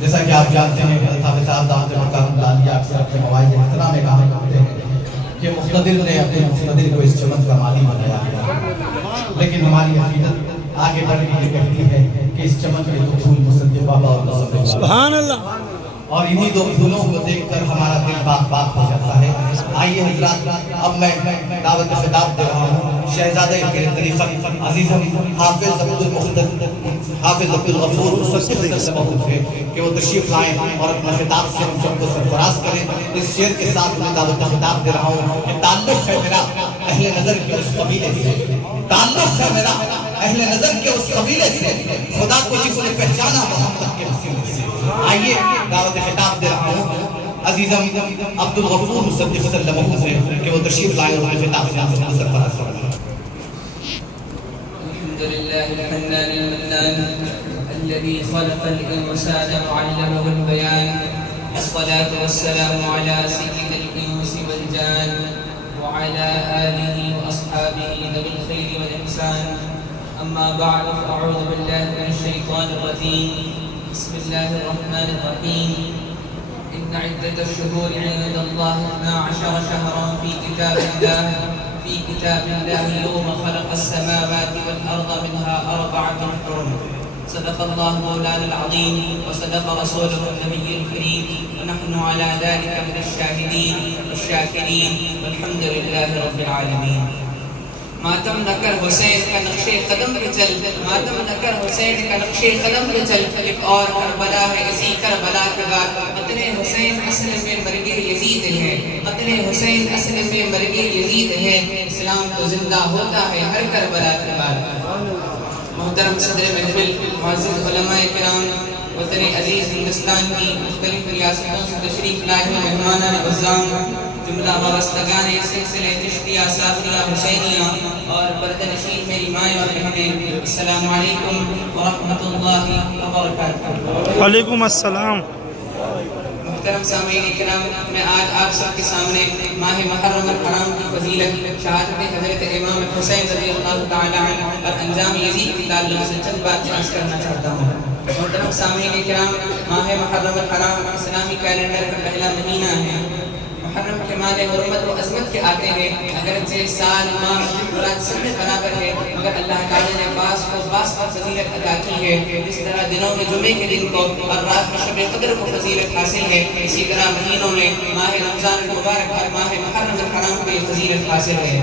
جیسا کہ آپ جانتے ہیں حضرت حافظ صاحب دامت برکاتہ اللہ علیہ اکثر اپنے مواعظ محترمہ میں کہا کرتے ہیں کہ مقتدر نے اپنے مقتدر کو اس چمن کا مالی بنایا ہے، لیکن ہماری عقیدت آگے بڑھ کے یہ کہتی ہے کہ اس چمن کے دو پھول مصدق بابا اور مصدق سبحان اللہ، اور انہی دو پھولوں کو دیکھ کر ہمارا دل پاک پاک ہو جاتا ہے۔ آئیے حضرات، اب میں دعوت خطاب دے رہا ہوں شہزادہ طریقت عزیز حافظ حافظ عبدالغفور کہ وہ تشریف لائیں اور اپنا خطاب سے ہم سب کو سرفراز کریں۔ اس شعر کے ساتھ میں دعوت خطاب دے رہا ہوں کہ تعلق ہے میرا اہل نظر کے اس قبیلے سے، تعلق ہے میرا اہل نظر کے اس قبیلے سے، خدا کو جس نے پہچانا محمد کے وسیلے سے۔ آئیے دعوت خطاب دے رہا ہوں عزیزم عبدالغفور مصدق صلی اللہ علیہ وسلم کہ وہ تشریف لائیں اور خطاب سے ہم سب کو سرفراز کریں۔ الحمد لله الحنان المنان الذي خلق الإنسان وعلمه البيان، الصلاة والسلام على سيد الإنس والجان وعلى آله وأصحابه ذوي الخير والإحسان، أما بعد فأعوذ بالله من الشيطان الرجيم، بسم الله الرحمن الرحيم، إن عدة الشهور عند الله 12 شهرا في كتاب الله يوم خلق السماوات والأرض منها 4 حرم، صدق الله مولانا العظيم وصدق رسوله النبي الكريم، ونحن على ذلك من الشاهدين والشاكرين والحمد لله رب العالمين۔ ماتم نہ کر حسین کا نقش قدم پہ چل، ماتم نہ کر حسین کا نقش قدم پہ چل، ایک اور کربلا ہے اسی کربلا کے بعد، قتل حسین اصل میں مرگ یزید ہے، قتل حسین اصل میں مرگ یزید ہے، اسلام تو زندہ ہوتا ہے ہر کربلا کے بعد۔ محترم صدر محفل، معزز علماء کرام، وطن عزیز ہندوستان کی مختلف ریاستوں سے تشریف لائے مہمانان عزام، جملہ وابستگان سلسلے چشتیہ صافیہ حسینیہ اور پردنشین میری مائیں اور بہنیں، السلام علیکم ورحمۃ اللہ وبرکاتہ۔ وعلیکم السلام۔ محترم سامعین کرام، میں آج آپ سب کے سامنے ماہ محرم الحرام کی فضیلت، شہادت حضرت امام حسین رضی اللہ تعالی عنہ اور انجام یزید کی تعلق سے چند باتیں عرض کرنا چاہتا ہوں۔ محترم سامعین کرام، ماہ محرم الحرام اسلامی کیلنڈر کا پہلا مہینہ ہے۔ محرم کے معنی حرمت و عظمت کے آتے ہیں، اگرچہ سال ماہ مراد سب میں برابر ہے، مگر اللہ تعالی نے بعض کو بعض پر فضیلت عطا کی ہے۔ جس طرح دنوں میں جمعے کے دن کو اور رات میں شب قدر کو فضیلت حاصل ہے، اسی طرح مہینوں میں ماہ رمضان المبارک اور ماہ محرم الحرام کو یہ فضیلت حاصل ہے۔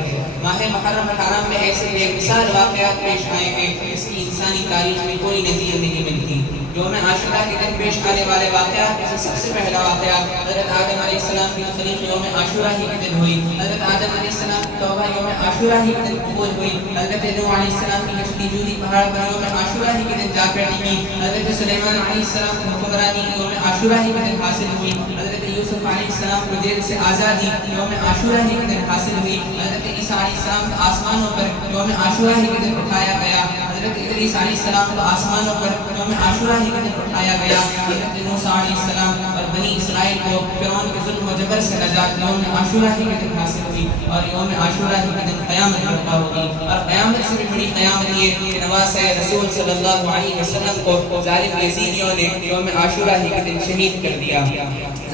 ماہ محرم الحرام میں ایسے بے مثال واقعات پیش آئے ہیں جس کی انسانی تاریخ میں کوئی نظیر نہیں ملتی۔ یوم عاشورہ کے دن پیش آنے والے واقعات میں سے سب سے پہلا واقعہ حضرت آدم علیہ السلام کی تخلیق یوم عاشورہ ہی کے دن ہوئی، حضرت آدم علیہ السلام کی توبہ یوم عاشورہ ہی کے دن قبول ہوئی، حضرت نوح علیہ السلام کی کشتی جودی پہاڑ پر یوم عاشورہ ہی کے دن جا کر ڈگی، حضرت سلیمان علیہ السلام کی حکمرانی یوم عاشورہ ہی کے دن حاصل ہوئی، حضرت یوسف علیہ السلام کو جیل سے آزادی یوم عاشورہ ہی کے دن حاصل ہوئی، حضرت عیسیٰ علیہ السلام کو آسمانوں پر یوم عاشورہ ہی کے دن اٹھایا گیا، حضرت ادریس علیہ السلام کو آسمانوں پر یوم عاشورہ ہی کے دن اٹھایا گیا، حضرت موسیٰ علیہ السلام اور بنی اسرائیل کو فرعون کے ظلم و جبر سے نجات یوم عاشورہ ہی کے دن حاصل ہوئی، اور یوم عاشورہ ہی کے دن قیامت برپا ہوگی۔ اور قیامت سے بھی بڑی قیامت یہ کہ نواسۂ رسول صلی اللہ علیہ وسلم کو ظالم یزیدیوں نے یوم عاشورہ ہی کے دن شہید کر دیا۔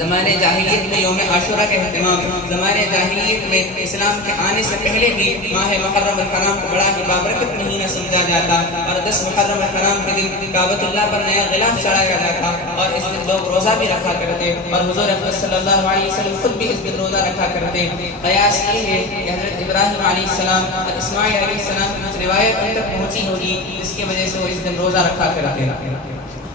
زمانے جاہلیت میں یوم عاشورہ کا اہتمام، زمانے جاہلیت میں اسلام کے آنے سے پہلے بھی ماہ محرم الحرام کو بڑا ہی بابرکت مہینہ سمجھا جاتا، اور 10 محرم الحرام کے دن کعبۃ اللہ پر نیا غلاف چڑھایا جاتا اور اس دن لوگ روزہ بھی رکھا کرتے، اور حضور اکرم صلی اللہ علیہ وسلم خود بھی اس دن روزہ رکھا کرتے۔ قیاس یہ ہے کہ حضرت ابراہیم علیہ السلام اور اسماعیل علیہ السلام کی کچھ روایت ان تک پہنچی ہوگی جس کی وجہ سے وہ اس دن روزہ رکھا کرتے۔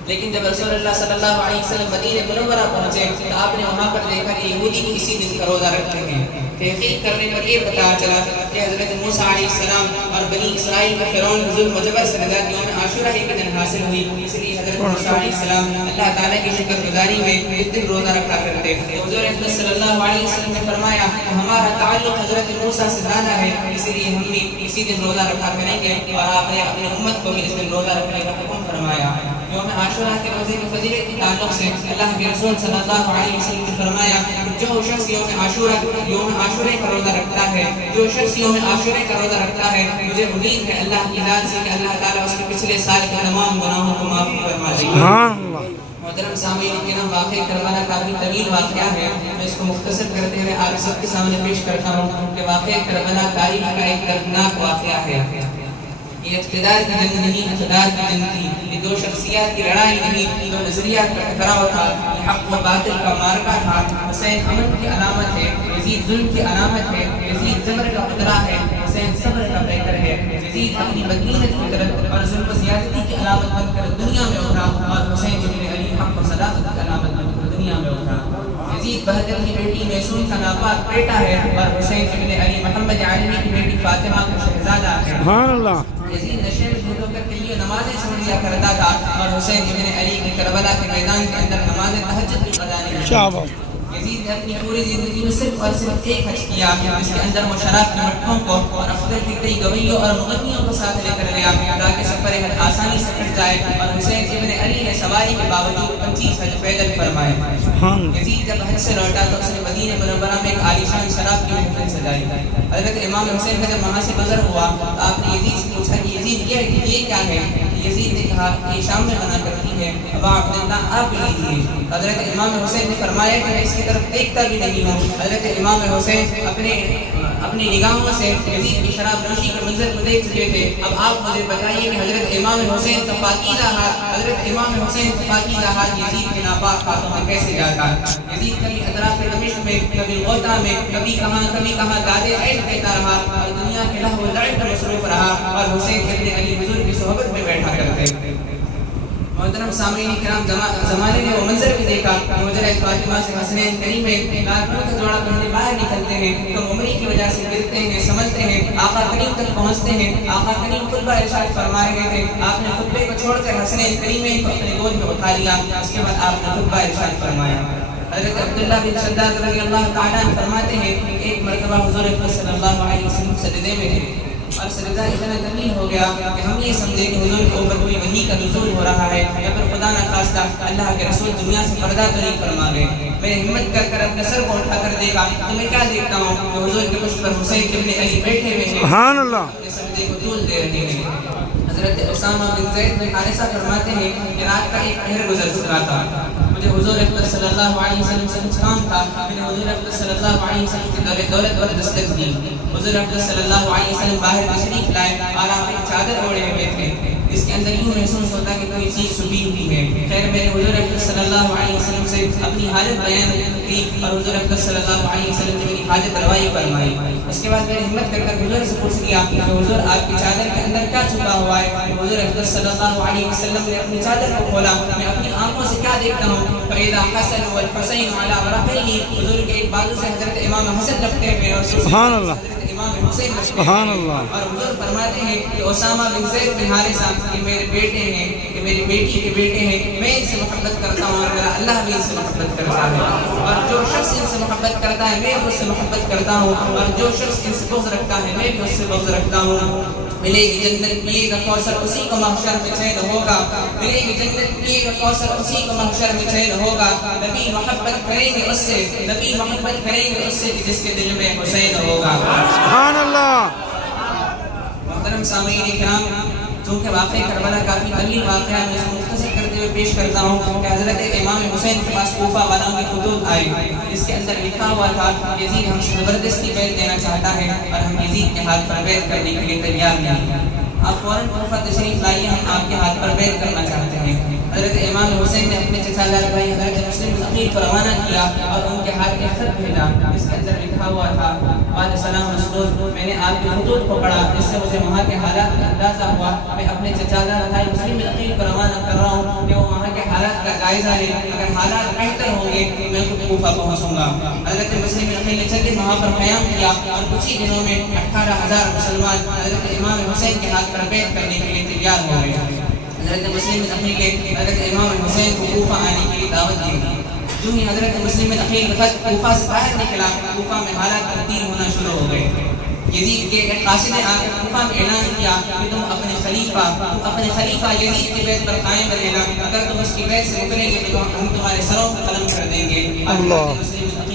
لیکن جب رسول اللہ صلی اللہ علیہ وسلم مدینہ منورہ پہنچے تو آپ نے وہاں پر دیکھا کہ یہودی بھی اسی دن کا روزہ رکھتے ہیں۔ تحقیق کرنے پر یہ پتہ چلا کہ حضرت موسیٰ علیہ السلام اور بنی اسرائیل کو فرعون کے ظلم و جبر سے نجات یوم عاشورہ ہی کے دن حاصل ہوئی، اس لیے حضرت موسیٰ علیہ السلام اللہ تعالیٰ کی شکر گزاری میں اس دن روزہ رکھا کرتے۔ حضور اکرم صلی اللہ علیہ وسلم نے فرمایا کہ ہمارا تعلق حضرت موسیٰ سے زیادہ ہے، اس لیے ہم بھی اسی دن روزہ رکھا کریں گے، اور آپ نے اپنی امت کو بھی اس دن روزہ رکھنے کا حکم فرمایا۔ یوم عاشورہ کے روزے کی فضیلت کے تعلق سے اللہ کے رسول صلی اللہ علیہ وسلم نے فرمایا کہ جو شخص یوم عاشورہ کا روزہ رکھتا ہے، جو شخص یوم عاشورہ کا روزہ رکھتا ہے، مجھے امید ہے اللہ کی ذات سے کہ اللہ تعالیٰ اس کے پچھلے سال کے تمام گناہوں کو معاف فرما دے گا۔ محترم سامعین کرام، واقعہ کربلا کافی طویل واقعہ ہے، میں اس کو مختصر کرتے ہوئے آپ سب کے سامنے پیش کرتا ہوں کہ واقعہ کربلا تاریخ کا ایک دردناک واقعہ ہے۔ یہ اقتدار کی جنگ نہیں، اقتدار کی جنگ تھی۔ یہ دو شخصیات کی لڑائی نہیں، دو نظریات کا ٹکراؤ تھا۔ یہ حق و باطل کا معرکہ تھا۔ حسین امن کی علامت ہے، یزید ظلم کی علامت ہے، یزید جبر کا قدرہ ہے، حسین صبر کا پیکر ہے۔ یزید اپنی بدنیت فطرت اور ظلم و زیادتی کی علامت بن کر دنیا میں ابھرا، اور حسین ابن علی حق و صداقت کی علامت بن کر دنیا میں ابھرا۔ یزید بہادر کی بیٹی معصوم کا ناپاک بیٹا ہے، اور حسین ابن علی محمد عالمی کی بیٹی فاطمہ کا شہزادہ ہے۔ سبحان اللہ۔ یزید نشے میں دھو کر کے لیے نمازیں چھوڑ دیا کرتا تھا، اور حسین ابن علی کی کربلا کے میدان کے اندر نماز تہجد بھی ادا نہیں کرتا۔ یزید نے اپنی پوری زندگی میں صرف اور صرف ایک حج کیا، جس کے اندر وہ شراب کی مٹکوں کو اور اختر کی کئی گویوں اور مغنیوں کو ساتھ لے کر گیا تاکہ سفر حج آسانی سے کٹ جائے، اور حسین ابن علی نے سواری کے باوجود 25 حج پیدل فرمائے۔ یزید جب حج سے لوٹا تو اس نے مدینہ منورہ میں ایک عالیشان شراب کی محفل سجائی۔ حضرت امام حسین کا جب وہاں سے گزر ہوا تو آپ نے یزید سے پوچھا کہ یزید یہ کیا ہے؟ یزید نے کہا کہ یہ شام میں بنا کرتی ہے، ابا عبداللہ آپ لیجیے۔ حضرت امام حسین نے فرمایا کہ میں اس کی طرف دیکھتا بھی نہیں ہوں۔ حضرت امام حسین اپنی نگاہوں سے یزید کی شراب نوشی کے منظر کو دیکھ چکے تھے۔ اب آپ مجھے بتائیے کہ حضرت امام حسین کا پاکیزہ ہاتھ، حضرت امام حسین کا پاکیزہ ہاتھ یزید کے ناپاک ہاتھوں میں کیسے جاتا؟ یزید کبھی اطراف دمشق میں، کبھی غوطہ میں، کبھی کہاں دادے عید دیتا رہا، اور دنیا کے لہو و لعب میں مصروف رہا، اور حسین ابن علی حضور کی صحبت میں بیٹھا کرتے۔ محترم سامعین کرام، زمانے نے وہ منظر بھی دیکھا کہ حضرت فاطمہ سے حسنین کریم لالوں کا جوڑا پہنے باہر نکلتے ہیں تو عمری کی وجہ سے گرتے ہیں، سمجھتے ہیں، آقا کریم تک پہنچتے ہیں۔ آقا کریم خطبہ ارشاد فرما رہے تھے، آپ نے خطبے کو چھوڑ کر حسنین کریم کو اپنے گود میں اٹھا لیا، اس کے بعد آپ نے خطبہ ارشاد فرمایا۔ حضرت عبداللہ بن شداد رضی اللہ تعالیٰ عنہ فرماتے ہیں کہ ایک مرتبہ حضور صلی اللہ علیہ وسلم سجدے میں تھے، اور سجدہ اتنا طویل ہو گیا کہ ہم یہ سمجھے کہ حضور کے اوپر کوئی وحی کا نزول ہو رہا ہے، یا پھر خدا نخواستہ اللہ کے رسول دنیا سے پردہ تو نہیں فرما گئے۔ میں نے ہمت کر اپنے سر کو اٹھا کر دیکھا تو میں کیا دیکھتا ہوں کہ حضور کے پشت پر حسین ابن علی بیٹھے ہوئے ہیں، سبحان اللہ، اپنے سجدے کو طول دے رہے ہیں۔ حضرت اسامہ بن زید بن حارثہ فرماتے ہیں کہ رات کا ایک پہر گزر چکا تھا، مجھے حضور اکبر صلی اللہ علیہ وسلم سے کچھ کام تھا، میں نے حضور اکبر صلی اللہ علیہ وسلم کی دولت پر دستک دی۔ حضور اکبر صلی اللہ علیہ وسلم باہر تشریف لائے اور آپ ایک چادر اوڑے ہوئے تھے، اس کے اندر یوں محسوس ہوتا کہ کوئی چیز چھپی ہوئی ہے۔ خیر میں نے حضور اکبر صلی اللہ علیہ وسلم سے اپنی حالت بیان کی، اور حضور اکبر صلی اللہ علیہ وسلم نے میری حاجت روائی فرمائی۔ اس کے بعد میں نے ہمت کر حضور سے پوچھ لیا کہ حضور آپ کی چادر کے اندر کیا چھپا ہوا ہے؟ حضور اکبر صلی اللہ علیہ وسلم نے اپنی چادر کو کھولا، میں اپنی آنکھوں سے کیا دیکھتا ہوں؟ فَإِذَا حَسَنُ وَالْحُسَيْنُ عَلَى وَرَقَيْهِ، حضور کے ایک بازو سے حضرت امام حسن لپٹے ہوئے اور سبحان اللہ حضرت امام حسین سبحان اللہ، اور حضور فرماتے ہیں کہ اسامہ بن زید بن حارثہ کہ میرے بیٹے ہیں، کہ میری بیٹی کے بیٹے ہیں، میں ان سے محبت کرتا ہوں اور میرا اللہ بھی ان سے محبت کرتا ہے، اور جو شخص ان سے محبت کرتا ہے میں بھی اس سے محبت کرتا ہوں، اور جو شخص ان سے بغض رکھتا ہے میں بھی اس سے بغض رکھتا ہوں۔ ملے گی جنت پیے گا کوثر اسی کو محشر میں چین ہوگا، ملے گی جنت پیے گا کوثر اسی کو محشر میں چین ہوگا، نبی محبت کریں گے اس سے، نبی محبت کریں گے اس سے جس کے دل میں حسین ہوگا۔ سبحان اللہ۔ محترم سامعین کرام، چونکہ واقعہ کربلا کافی طویل واقعہ ہے، میں اس کو مختصر کرتے ہوئے پیش کرتا ہوں کہ حضرت امام حسین کے پاس کوفہ والوں کے خطوط آئے جس کے اندر لکھا ہوا تھا یزید ہم سے زبردستی بیعت دینا چاہتا ہے اور ہم یزید کے ہاتھ پر بیعت کرنے کے لیے تیار نہیں، آپ فوراً کوفہ تشریف لائیے، ہم آپ کے ہاتھ پر بیعت کرنا چاہتے ہیں۔ حضرت امام حسین نے اپنے چچا زاد بھائی حضرت مسلم ثقیل کو روانہ کیا اور ان کے ہاتھ میں خط بھیجا جس کے اندر لکھا ہوا تھا بعد سلام رسول، میں نے آپ کے خطوط کو پڑھا جس سے مجھے وہاں کے حالات کا اندازہ ہوا، میں اپنے چچا زاد بھائی مسلم ثقیل کو روانہ کر رہا ہوں کہ وہ وہاں کے حالات کا جائزہ لے، اگر حالات بہتر ہوں گے تو میں خود کوفہ پہنچوں گا۔ حضرت مسلم ثقیل نے چند دن وہاں پر قیام کیا اور کچھ ہی دنوں میں 18,000 مسلمان حضرت امام حسین کے ہاتھ پر بیعت کرنے کے لیے تیار ہو گئے۔ حضرت مسلم ثقیل نے حضرت امام حسین کو کوفہ آنے کے لیے دعوت دی، جو ہی حضرت مسلم ثقیل کا خط کوفہ سے باہر نکلا، کوفہ میں حالات تبدیل ہونا شروع ہو گئے۔ یزید کے ایک قاصد نے آ کر کوفہ میں اعلان کیا کہ تم اپنے خلیفہ یزید کی بیعت پر قائم رہنا، اگر تم اس کی بیعت سے مکریں گے تو ہم تمہارے سروں کو قلم کر دیں گے۔ اللہ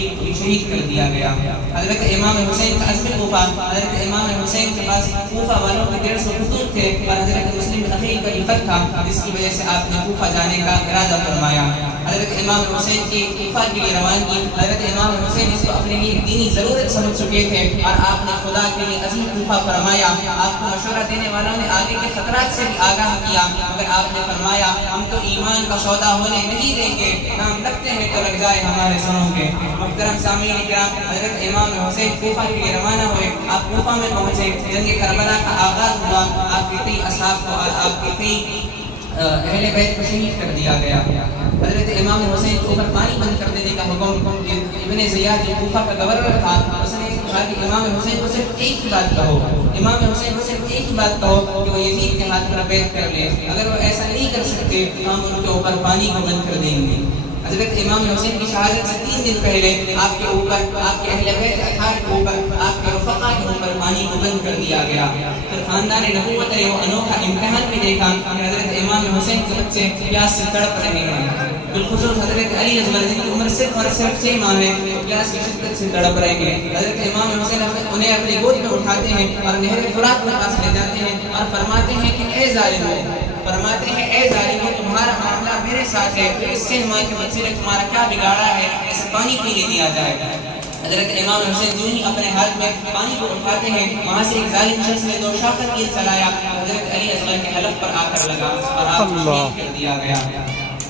صدیق کو شہید کر دیا گیا۔ حضرت امام حسین کا عزم کوفہ، حضرت امام حسین کے پاس کوفہ والوں کے 150 خطوط تھے اور حضرت مسلم بن عقیل کا خط تھا، جس کی وجہ سے آپ نے کوفہ جانے کا ارادہ فرمایا۔ حضرت امام حسین کی کوفہ کے لیے روانگی، حضرت امام حسین اس کو اپنے لیے دینی ضرورت سمجھ چکے تھے اور آپ نے خدا کے لیے عزم کوفہ فرمایا۔ آپ کو مشورہ دینے والوں نے آگے کے خطرات سے بھی آگاہ کیا، مگر آپ نے فرمایا ہم تو ایمان کا سودا ہونے نہیں دیں گے، کام لگتے ہیں تو لگ جائے ہمارے سروں کے۔ محترم سامعین کرام، حضرت امام حسین کوفہ کے لیے روانہ ہوئے، آپ کوفہ میں پہنچے، جنگ کربلا کا آغاز ہوا، آپ کے کئی اصحاب کو اور آپ کے کئی اہل بیت کو شہید کر دیا گیا۔ حضرت امام حسین کے اوپر پانی بند کر دینے کا حکم ابن زیاد جو کوفہ کا گورنر تھا، اس نے کہا کہ امام حسین کو صرف ایک ہی بات کہو، امام حسین کو صرف ایک ہی بات کہو کہ وہ یزید کے ہاتھ پر بیعت کر لے، اگر وہ ایسا نہیں کر سکتے ہم ان کے اوپر پانی کو بند کر دیں گے۔ حضرت امام حسین کی شہادت سے 3 دن پہلے آپ کے اوپر، آپ کے اہل بیت اطہار کے اوپر، آپ کے رفقا کے اوپر پانی کو بند کر دیا گیا۔ پھر خاندان نبوت نے وہ انوکھا امتحان بھی دیکھا کہ حضرت امام حسین کے بچے پیاس سے تڑپ رہے ہیں، بالخصوص حضرت علی اصغر جن کی عمر صرف اور صرف 6 ماہ ہے، پیاس کی شدت سے تڑپ رہے ہیں۔ حضرت امام حسین انہیں اپنی گود میں اٹھاتے ہیں اور نہر فرات کے پاس لے جاتے ہیں اور فرماتے ہیں کہ اے ظالمو، فرماتے ہیں اے ظالمو تمہارا معاملہ میرے ساتھ ہے، اس سے ماں کے بچے نے تمہارا کیا بگاڑا ہے، اسے پانی پینے دیا جائے۔ حضرت امام حسین جو ہی اپنے ہاتھ میں پانی کو اٹھاتے ہیں، وہاں سے ایک ظالم شخص نے 2 شاخر تیر چلایا، حضرت علی اصغر کے حلق پر آ کر لگا اور آپ کو شہید کر دیا گیا۔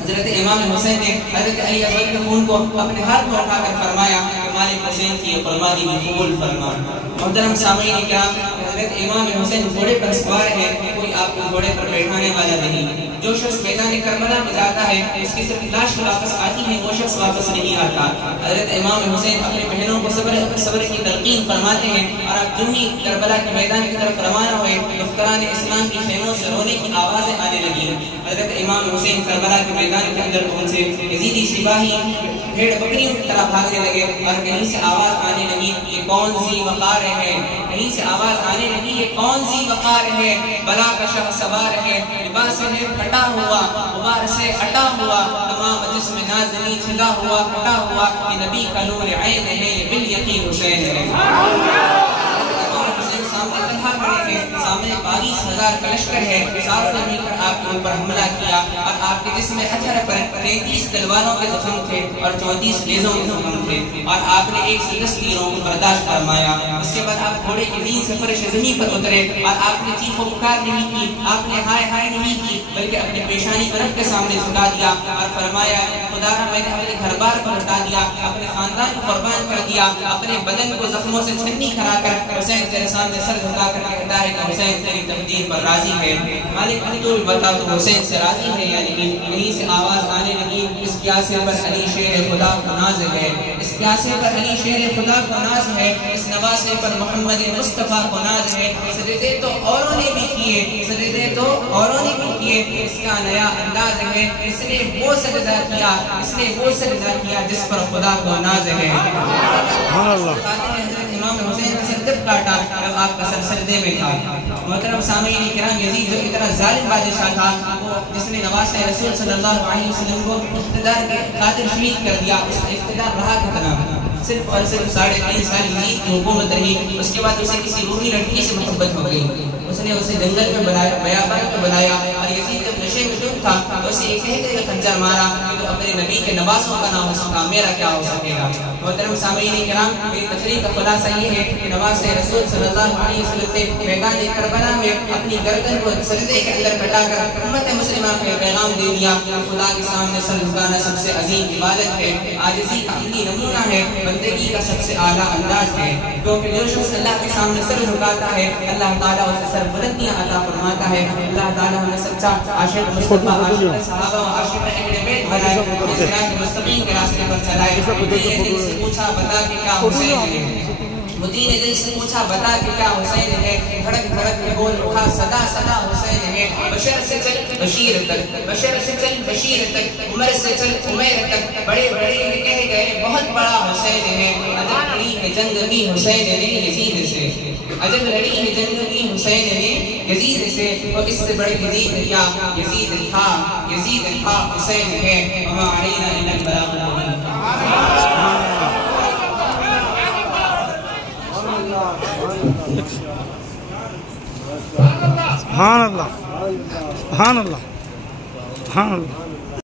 حضرت امام حسین نے حضرت علی اصغر کے خون کو اپنے ہاتھ میں اٹھا کر فرمایا کہ مالک حسین کی قربانی میں قبول فرما۔ محترم سامعین کرام، حضرت امام حسین گھوڑے پر سوار ہے، کوئی آپ کو گھوڑے پر بیٹھانے والا نہیں۔ جو شخص میدان کربلا میں جاتا ہے اس کی صرف لاش واپس آتی ہے، وہ شخص واپس نہیں آتا۔ حضرت امام حسین اپنے بہنوں کو صبر کی تلقین فرماتے ہیں اور آپ جو ہی کربلا کے میدان کی طرف روانہ ہوئے، مفکران اسلام کی خیموں سے رونے کی آوازیں آنے لگی۔ حضرت امام حسین کربلا کے میدان کے اندر پہنچے، یزیدی سپاہی بھیڑ بکریوں کی طرح بھاگنے لگے اور کہیں سے آواز آنے لگی یہ کون سی وقار ہے، کہیں سے آواز آنے لگی یہ کون سی وقار ہے، بلا کا شہ سوار ہے، لباس ہے پھٹا ہوا، غبار سے اٹا ہوا، تمام جسم نازنی چھلا ہوا پھٹا ہوا، یہ نبی کا نور عین ہے، یہ بالیقین حسین ہے۔ سامنے طلحہ کھڑے ہیں، سامنے 22,000 کا لشکر ہے، ساروں نے مل کر آپ کے اوپر حملہ کیا اور آپ کے جسم اطہر پر 33 تلواروں کے زخم تھے اور 34 نیزوں کے زخم تھے اور آپ نے 1 سے 10 تیروں کو برداشت فرمایا۔ اس کے بعد آپ گھوڑے کی نیند سے فرش زمین پر اترے اور آپ نے چیخ و پکار نہیں کی، آپ نے ہائے ہائے نہیں کی، بلکہ اپنے پیشانی کو رب کے سامنے جھکا دیا اور فرمایا خدا را میں نے اپنے گھر بار کو لٹا دیا، اپنے خاندان کو قربان کر دیا، اپنے بدن کو زخموں سے چھنی کرا کر حسین تیرے سامنے سر جھکا کر کہتا ہے کہ حسین تیری تقدیر پر راضی ہے، مالک تو بتا تو حسین سے راضی ہے یا نہیں۔ یہیں سے آواز آنے لگی اس پیاسے پر علی شیر خدا کو ناز ہے، اس پیاسے پر علی شیر خدا کو ناز ہے، اس نواسے پر محمد مصطفیٰ کو ناز ہے۔ سجدے تو اوروں نے بھی کیے، سجدے تو اوروں نے بھی کیے، اس کا نیا انداز ہے، اس نے وہ سجدہ کیا، اس نے وہ سجدہ کیا جس پر خدا کو ناز ہے۔ امام حسین کا سر جب کاٹا جب آپ کا سر سجدے میں تھا۔ محترم سامعین کرام، یزید جو اتنا ظالم بادشاہ تھا، وہ جس نے نواسہ رسول صلی اللہ علیہ وسلم کو اقتدار کے خاطر شہید کر دیا، اس کا اقتدار رہا کتنا؟ صرف اور صرف 3.5 سال یزید کی حکومت رہی۔ اس کے بعد اسے کسی رومی لڑکی سے محبت ہو گئی، اس نے اسے جنگل میں بلایا، بیابان میں بلایا اور یزید جب نشے میں ڈوب تھا تو اسے یہ کہہ کے خنجر مارا کہ تو اپنے نبی کے نواسوں کا نہ ہو سکا، میرا کیا ہو سکے گا۔ محترم سامعین کرام، میری تقریر کا خلاصہ یہ ہے کہ نواسہ رسول صلی اللہ علیہ وسلم نے میدان کربلا میں اپنی گردن کو سجدے کے اندر کٹا کر امت مسلمہ کو پیغام دے دیا کہ خدا کے سامنے سر جھکانا سب سے عظیم عبادت ہے، عاجزی کا عملی نمونہ ہے، بندگی کا سب سے اعلیٰ انداز ہے، کیونکہ جو شخص اللہ کے سامنے سر جھکاتا ہے اللہ تعالیٰ اسے سر بلندیاں عطا فرماتا ہے۔ اللہ تعالیٰ ہمیں سچا عاشق مصطفیٰ، عاشق صحابہ و عاشق اہل بیت بنائے، صراط مستقیم کے راستے پر چلائے۔ مدین دل سے پوچھا بتا کہ کیا حسین ہے، مدین دل سے پوچھا بتا کہ کیا حسین ہے، دھڑک دھڑک کے بول اٹھا صدا صدا حسین ہے۔ بشر سے چل بشیر تک، بشر سے چل بشیر تک، عمر سے چل عمیر تک، بڑے بڑے کہہ گئے بہت بڑا حسین ہے۔ عجب لڑی ہے جنگ بھی حسین نے یزید سے، عجب لڑی ہے جنگ بھی حسین نے یزید سے، اور اس سے بڑے یزید کیا یزید تھا، یزید تھا حسین ہے، وما علینا الا البلاغ المبین۔ سبحان اللہ سبحان اللہ سبحان اللہ.